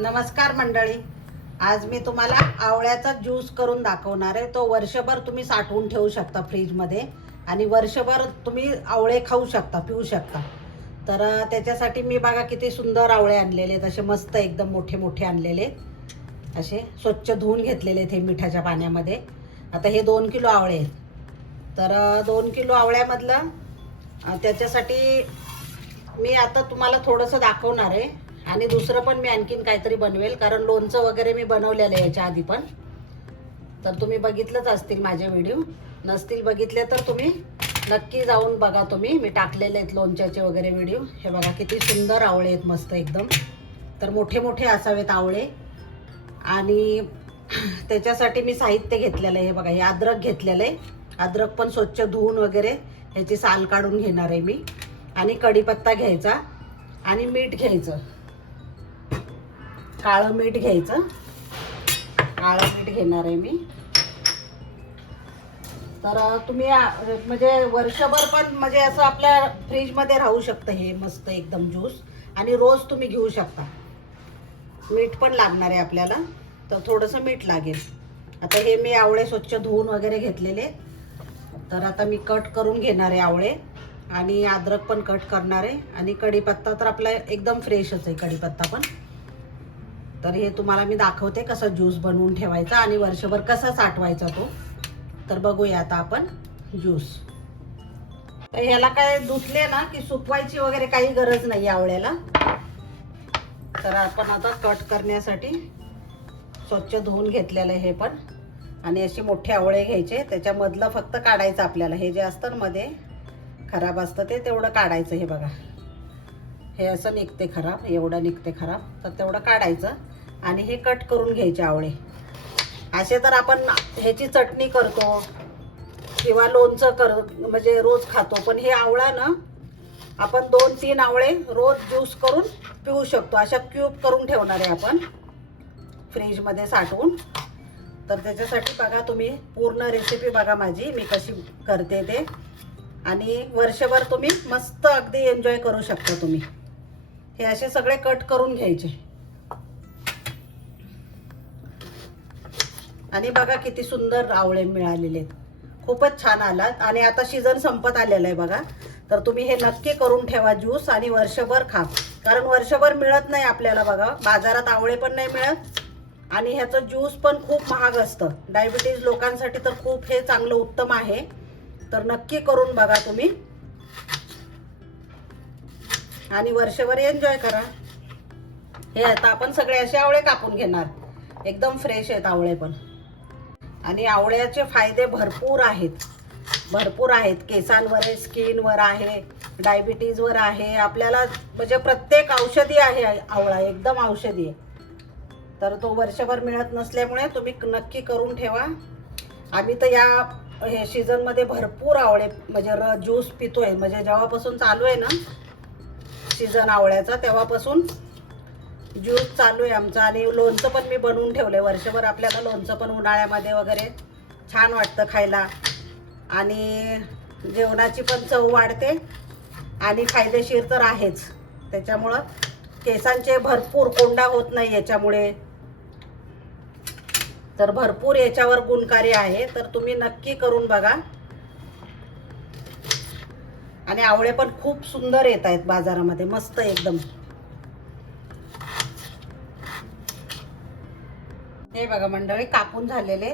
नमस्कार मंडळी. आज मी तुम्हाला आवळ्याचा ज्यूस करून दाखवणार आहे. तो वर्षभर तुम्ही साठवून ठेवू शकता फ्रीजमध्ये आणि वर्षभर तुम्ही आवळे खाऊ शकता पिऊ शकता. तर त्याच्यासाठी मी बघा किती सुंदर आवळे आणलेले आहेत. असे मस्त एकदम मोठे मोठे आणलेले असे स्वच्छ धुवून घेतलेले आहेत हे मिठाच्या पाण्यामध्ये. आता हे दोन किलो आवळे आहेत. तर दोन किलो आवळ्यामधलं त्याच्यासाठी मी आता तुम्हाला थोडंसं दाखवणार आहे. आणि दुसरं पण मी आणखीन काहीतरी बनवेल कारण लोणचं वगैरे मी बनवलेलं आहे याच्या आधी पण. तर तुम्ही बघितलंच असतील माझे व्हिडिओ. नसतील बघितले तर तुम्ही नक्की जाऊन बघा तुम्ही. मी टाकलेले आहेत लोणच्याचे वगैरे व्हिडिओ. हे बघा किती सुंदर आवळे आहेत मस्त एकदम. तर मोठे मोठे असावेत आवळे. आणि त्याच्यासाठी मी साहित्य घेतलेलं आहे. हे बघा हे अद्रक घेतलेलं आहे. अद्रक पण स्वच्छ धुवून वगैरे ह्याची साल काढून घेणार आहे मी. आणि कढीपत्ता घ्यायचा आणि मीठ घ्यायचं. काळं मीठ घ्यायचं. काळं मीठ घेणार आहे मी. तर तुम्ही म्हणजे वर्षभर पण म्हणजे असं आपल्या फ्रीजमध्ये राहू शकतं हे मस्त एकदम ज्यूस. आणि रोज तुम्ही घेऊ शकता. मीठ पण लागणार आहे आपल्याला. तर थोडंसं मीठ लागेल. आता हे मी आवळे स्वच्छ धुवून वगैरे घेतलेले. तर आता मी कट करून घेणार आहे आवळे. आणि अद्रक पण कट करणार आहे. आणि कढीपत्ता तर आपला एकदम फ्रेशच आहे कढीपत्ता पण. तर हे तुम्हाला मी दाखवते कसं ज्यूस बनवून ठेवायचा आणि वर्षभर कसा साठवायचा तो. तर बघूया आता आपण ज्यूस तर ह्याला काय धुतले ना की सुकवायची वगैरे काही गरज नाही आवळ्याला. तर आपण आता कट करण्यासाठी स्वच्छ धुवून घेतलेलं आहे हे पण. आणि असे मोठे आवळे घ्यायचे त्याच्यामधलं फक्त काढायचं आपल्याला. हे जे असतं ना मध्ये खराब असतं ते तेवढं काढायचं हे बघा. हे असं निघते खराब एवढं निघते खराब. तर तेवढं काढायचं. आणि हे कट करून घ्यायचे आवळे. असे तर आपण ह्याची चटणी करतो किंवा लोणचं कर म्हणजे रोज खातो. पण हे आवळा ना आपण दोन तीन आवळे रोज ज्यूस करून पिऊ शकतो. अशा क्यूब करून ठेवणार आहे आपण फ्रीजमध्ये साठवून. तर त्याच्यासाठी बघा तुम्ही पूर्ण रेसिपी बघा माझी. मी कशी करते ते. आणि वर्षभर तुम्ही मस्त अगदी एन्जॉय करू शकता तुम्ही. हे असे सगळे कट करून घ्यायचे. आणि बघा किती सुंदर आवळे मिळालेले आहेत. खूपच छान आलात. आणि आता सीझन संपत आलेलं आहे बघा. तर तुम्ही हे नक्की करून ठेवा ज्यूस आणि वर्षभर खा. कारण वर्षभर मिळत नाही आपल्याला बघा. बाजारात आवळे पण नाही मिळत. आणि ह्याचं ज्यूस पण खूप महाग असतं. डायबिटीज लोकांसाठी तर खूप हे चांगलं उत्तम आहे. तर नक्की करून बघा तुम्ही. आणि वर्षभर एन्जॉय करा. हे आता आपण सगळे असे आवळे कापून घेणार. एकदम फ्रेश आहेत आवळे पण. आणि आवळ्याचे फायदे भरपूर आहेत. भरपूर आहेत. केसांवर आहे स्किनवर आहे डायबिटीजवर आहे. आपल्याला म्हणजे प्रत्येक औषधी आहे आवळा एकदम औषधी आहे. तर तो वर्षभर मिळत नसल्यामुळे तुम्ही नक्की करून ठेवा. आम्ही तर या हे सीझनमध्ये भरपूर आवळे म्हणजे र ज्यूस पितोय. म्हणजे जेव्हापासून चालू आहे ना सीझन आवळ्याचा तेव्हापासून ज्यूस चालू आहे आमचा आणि लोणचं पण मी बनवून ठेवलं वर्षभर आपल्याला लोणचं पण उन्हाळ्यामध्ये वगैरे छान वाटतं खायला. आणि जेवणाची पण चव वाढते आणि फायदेशीर तर आहेच. त्याच्यामुळं केसांचे भरपूर कोंडा होत नाही याच्यामुळे. तर भरपूर याच्यावर गुणकारी आहे. तर तुम्ही नक्की करून बघा. आणि आवळे पण खूप सुंदर येत आहेत बाजारामध्ये. मस्त एकदम. हे बघा मंडळी कापून झालेले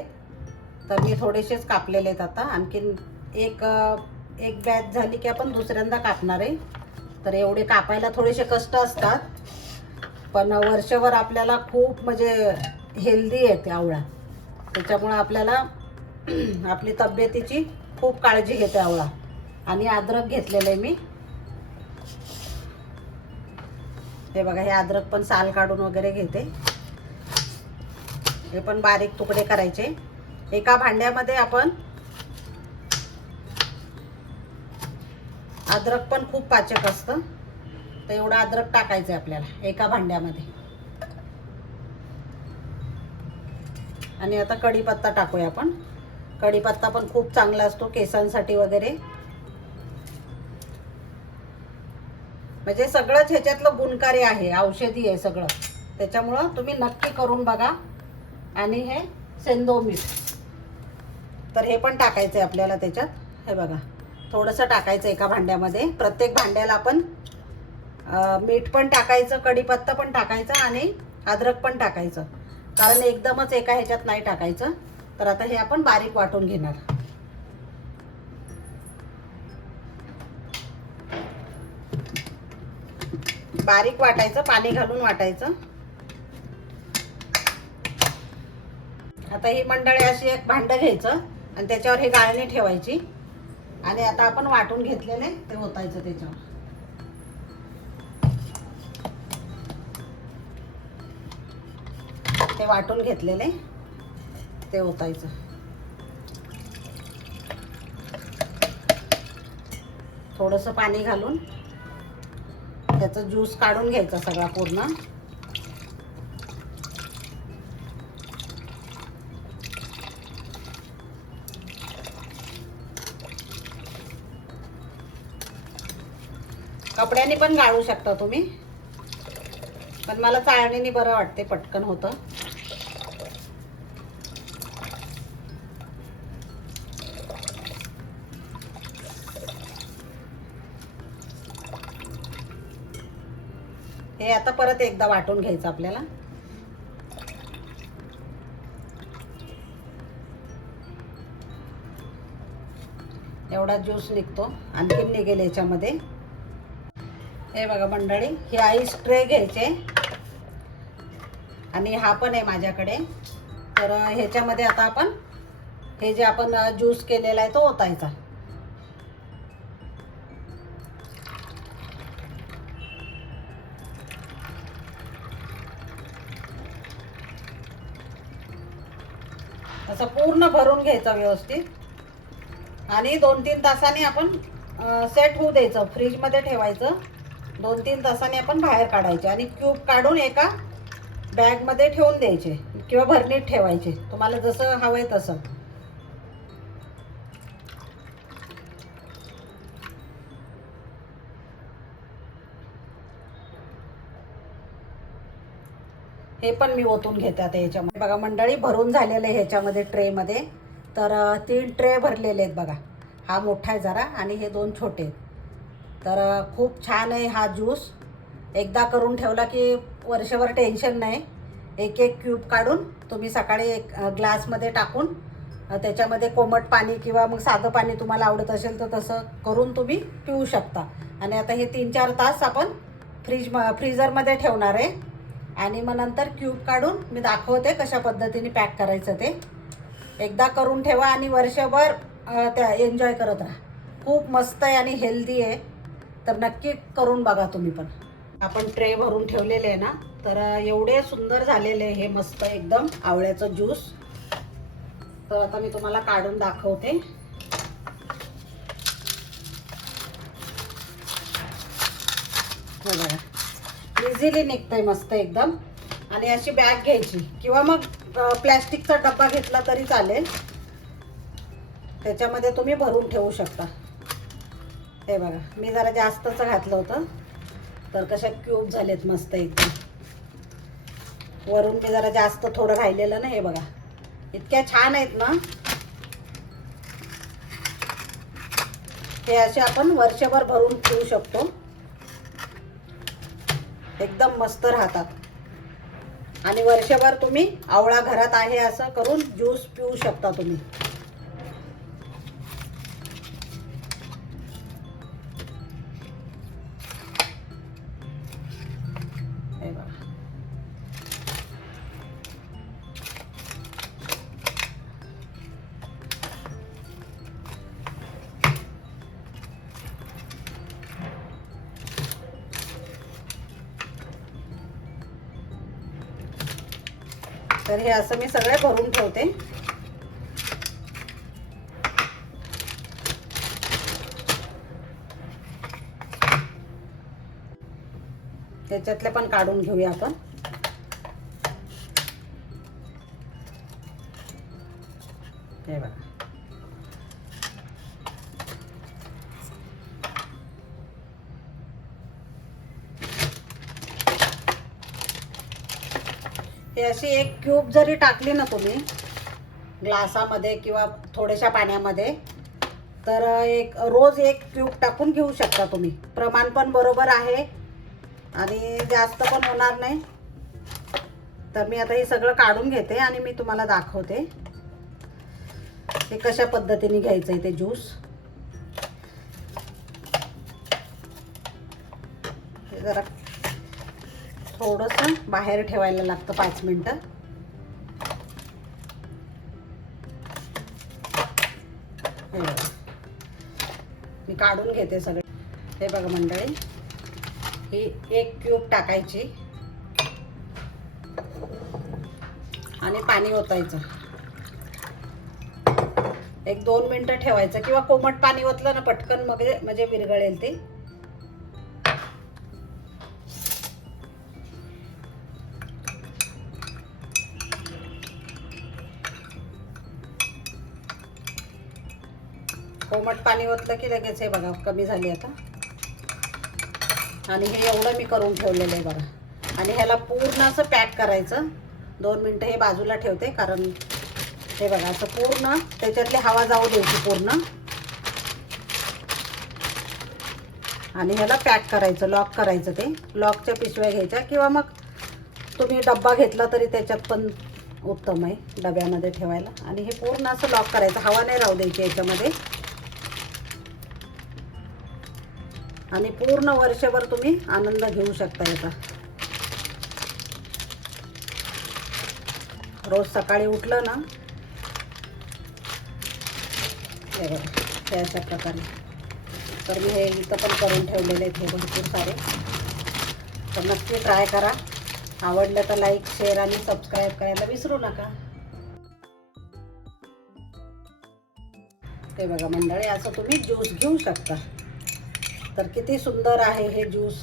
तर मी थोडेसेच कापलेले आहेत आता. आणखीन एक एक बॅच झाली की आपण दुसऱ्यांदा कापणार आहे. तर एवढे कापायला थोडेसे कष्ट असतात. पण वर्षभर आपल्याला खूप म्हणजे हेल्दी आहे आवळा. त्याच्यामुळं आपल्याला आपली तब्येतीची खूप काळजी घेते आवळा. आणि अद्रक घेतलेलं आहे मी. हे बघा हे अद्रक पण साल काढून वगैरे घेते. हे पण बारीक तुकडे करायचे. एका भांड्यामध्ये आपण अद्रक पण खूप पाचक असतं. तर एवढं अद्रक टाकायचं आहे आपल्याला एका भांड्यामध्ये. आणि आता कढीपत्ता टाकूया आपण. कढीपत्ता पण खूप चांगला असतो केसांसाठी वगैरे. म्हणजे सगळंच ह्याच्यातलं गुणकारी आहे औषधी आहे सगळं. त्याच्यामुळं तुम्ही नक्की करून बघा. आणि हे सेंदो मीठ. तर हे पण टाकायचं आहे आपल्याला त्याच्यात. हे बघा थोडंसं टाकायचं एका भांड्यामध्ये. प्रत्येक भांड्याला आपण मीठ पण टाकायचं कढीपत्ता पण टाकायचा आणि अद्रक पण टाकायचं. कारण एकदमच एका ह्याच्यात नाही टाकायचं. तर आता हे आपण बारीक वाटून घेणार. बारीक वाटायचं पाणी घालून वाटायचं. आता ही मंडळी अशी एक भांडं घ्यायचं आणि त्याच्यावर ही गाळणी ठेवायची. आणि आता आपण वाटून घेतलेले ते ओतायचं त्याच्यावर. ते वाटून घेतलेले ते ओतायचं. थोडंसं पाणी घालून त्याचा ज्यूस काढून घ्यायचा सगळा पूर्ण. कपड्याने पण गाळू शकता तुम्ही. पण मला चाळणीने बरं वाटते पटकन होतं. हे आता परत एकदा वाटून घ्यायचं आपल्याला. एवढा ज्यूस निघतो. आणखीन निघेल याच्यामध्ये. हे बघा मंडळी हे आईस ट्रे घ्यायचे. आणि हा पण आहे माझ्याकडे. तर ह्याच्यामध्ये आता आपण हे जे आपण ज्यूस केलेला आहे तो ओतायचा. असं पूर्ण भरून घ्यायचं व्यवस्थित. आणि दोन तीन तासांनी आपण सेट होऊ द्यायचं. फ्रीजमध्ये ठेवायचं. दोन तीन तासांनी आपण बाहेर काढायचे आणि क्यूब काढून एका बॅगमध्ये ठेवून द्यायचे किंवा भरणीत ठेवायचे. तुम्हाला जसं हवंय तसं. हे पण मी ओतून घेते आता याच्यामध्ये. बघा मंडळी भरून झालेलं आहे ह्याच्यामध्ये ट्रेमध्ये. तर तीन ट्रे भरलेले आहेत बघा. हा मोठा आहे जरा आणि हे दोन छोटे आहेत. तर खूप छान आहे हा ज्यूस. एकदा करून ठेवला की वर्षभर टेन्शन नाही. एक एक क्यूब काढून तुम्ही सकाळी एक ग्लासमध्ये टाकून त्याच्यामध्ये कोमट पाणी किंवा मग साधं पाणी तुम्हाला आवडत असेल तर तसं करून तुम्ही पिऊ शकता. आणि आता हे तीन चार तास आपण फ्रीज फ्रीझरमध्ये ठेवणार आहे. आणि मग नंतर क्यूब काढून मी दाखवते कशा पद्धतीने पॅक करायचं ते. एकदा करून ठेवा आणि वर्षभर त्या एन्जॉय करत राहा. खूप मस्त आहे आणि हेल्दी आहे. तर नक्की करून बघा तुम्ही पण. आपण ट्रे भरून ठेवलेले आहे ना तर एवढे सुंदर झालेले हे मस्त एकदम आवळ्याचं ज्यूस. तर आता मी तुम्हाला काढून दाखवते. हो बघा. इझिली निघतंय मस्त एकदम. आणि अशी बॅग घ्यायची. किंवा मग प्लॅस्टिकचा डब्बा घेतला तरी चालेल. त्याच्यामध्ये तुम्ही भरून ठेवू शकता. हे बघा मी जरा जास्तच घातलं होतं. तर कशा क्यूब झालेत मस्त एकदम वरून मी जरा जास्त थोडं राहिलेलं ना हे बघा. इतक्या छान आहेत ना. हे असे आपण वर्षभर भरून ठेवू शकतो. एकदम मस्त राहतात. आणि वर्षभर तुम्ही आवळा घरात आहे असं करून ज्यूस पिऊ शकता तुम्ही. हे बघा. तर हे असं मी सगळे भरून ठेवते त्याच्यातले पण काढून घेऊया आपण. हे बघा. हे अशी एक क्यूब जरी टाकली ना तुम्ही ग्लासामध्ये किंवा थोड्याशा पाण्यामध्ये तर एक रोज एक क्यूब टाकून घेऊ शकता तुम्ही. प्रमाण पण बरोबर आहे. आणि जास्त पण होणार नाही. तर मी आता हे सगळं काढून घेते आणि मी तुम्हाला दाखवते. हे कशा पद्धतीने घ्यायचं आहे ते ज्यूस? हे जरा थोडंसं बाहेर ठेवायला लागतं पाच मिनटं. मी काढून घेते सगळे. हे बघा मंडळी. ही एक क्यूब टाकायची. आणि पाणी ओतायचं. एक दोन मिनटं ठेवायचं किंवा कोमट पाणी ओतलं ना पटकन मग म्हणजे विरघळेल ते. कोमट पाणी ओतलं की लगेच हे बघा कमी झाली आता. आणि हे एवढं मी करून ठेवलेलं आहे बघा. आणि ह्याला पूर्ण असं पॅक करायचं. दोन मिनटं हे बाजूला ठेवते कारण हे बघा असं पूर्ण त्याच्यातली हवा जाऊ द्यायची पूर्ण. आणि ह्याला पॅक करायचं लॉक करायचं ते. लॉकच्या पिशव्या घ्यायच्या किंवा मग तुम्ही डब्बा घेतला तरी त्याच्यात पण उत्तम आहे डब्यामध्ये ठेवायला. आणि हे पूर्ण असं लॉक करायचं. हवा नाही राहू द्यायची याच्यामध्ये. आणि पूर्ण वर्षभर तुम्ही आनंद घेऊ शकता याचा. रोज सकाळी उठलं ना हे बघा हे अशा प्रकारे. तर मी हे इथं पण करून ठेवलेले आहेत हे भरपूर सारे. तर नक्की ट्राय करा. आवडलं तर लाईक शेअर आणि सबस्क्राईब करायला विसरू नका. ते बघा मंडळी असं तुम्ही ज्यूस घेऊ शकता. तर किती सुंदर आहे हे ज्यूस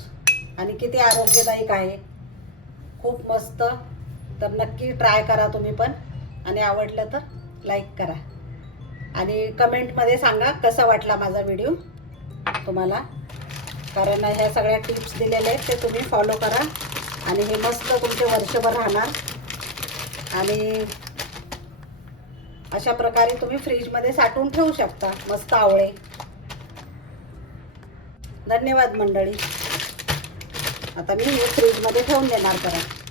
आणि किती आरोग्यदायक आहे. खूप मस्त. तर नक्की ट्राय करा तुम्ही पण. आणि आवडलं तर लाईक करा. आणि कमेंटमध्ये सांगा कसा वाटला माझा व्हिडिओ तुम्हाला. कारण ह्या सगळ्या टिप्स दिलेल्या आहेत ते तुम्ही फॉलो करा. आणि हे मस्त तुमचे वर्षभर राहणार. आणि अशा प्रकारे तुम्ही फ्रीजमध्ये साठवून ठेवू शकता. मस्त आवळे. धन्यवाद मंडळी. आता मी हे फ्रीजमध्ये ठेवून देणार परत.